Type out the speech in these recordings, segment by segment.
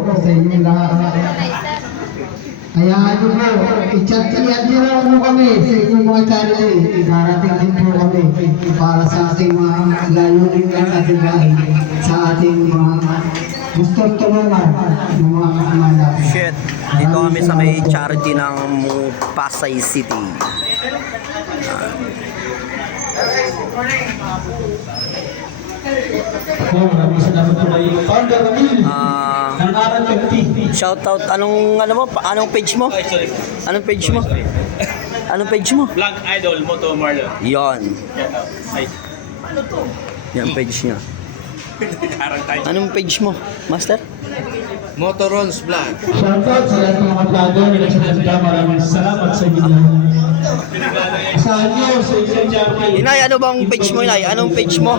sa inyo lahat. Kaya ano po, i-chat nyo mo kami sa inyong mga channel. Idarating din po kami para sa ating mga layunin ng ating bahay, sa ating mga gusto tulungan ng mga kasama natin. Shit, dito kami sa may charity ng Pasay City. Maraming salamat po kay Founder Ramil ng RFMT. Shoutout, anong page mo? Anong page mo? Anong page mo? Vlog Idol Moto Marlon. Yon. Ay, Yan page niya. karang tayo. Anong page mo, Master? Motorons Vlog. Shoutout sa lahat ng mga vlogger na nagsasalita. Maraming salamat sa inyo. Asahan nyo sa isang charity. Inay, ano bang page mo, Inay? Anong page mo?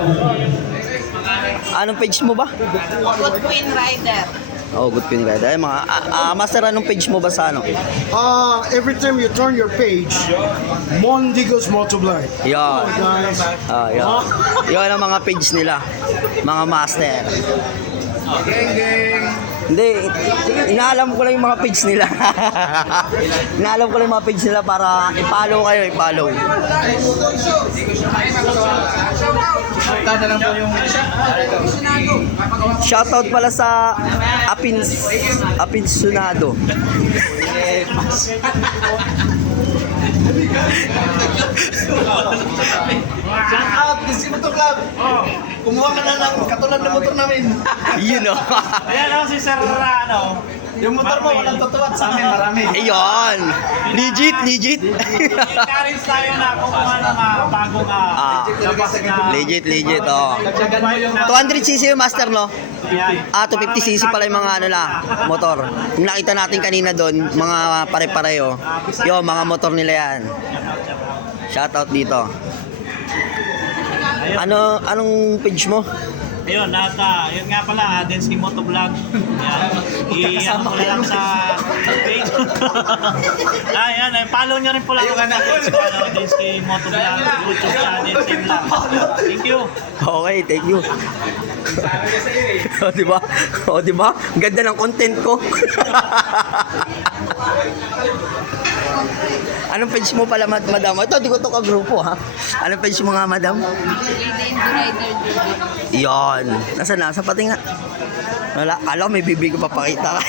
Anong page mo ba? Good Queen Rider. Oh, good queen guys. Ay, mga Master, anong page mo ba sa ano? Every time you turn your page, Mondigos Motovlog. Yan. Guys, Yan. Yan ang mga page nila. Mga Master. Hindi, inaalam ko lang yung mga page nila. Inaalam ko lang yung mga page nila para i-follow kayo, i-follow. Shoutout pala sa Apinsunado. Shout out, Disney Motor Club. Kumuha ka na ng katulad ng motor namin. Yun o. Ayan ako si Sir ano. Yung motor mo, walang tutuwat sa amin, marami. Ayun. Legit, legit. Encourage tayo na kumuha ng bagong labas na. Legit, oh. 200cc yung Master, no? Ayan. 250cc pala yung mga motor. Yung nakita natin kanina doon, mga pare-pareho. Yo, mga motor nila yan. Shoutout dito. Anong page mo? Ayun, yun nga pala, Densky Moto Vlog. Ayan, i-ano ko na lang sa page. Ayan, follow nyo rin po lang ako sa Densky Moto Vlog, YouTube channel, same lang. Thank you. Okay, thank you. O, diba? O, diba? Ang ganda ng content ko. Anong page mo pala, madam? Ito, di ko ito ka-grupo, ha? Anong page mo nga, madam? Yon. Nasa pati nga. Wala, alam, may bibig ko papakita ka.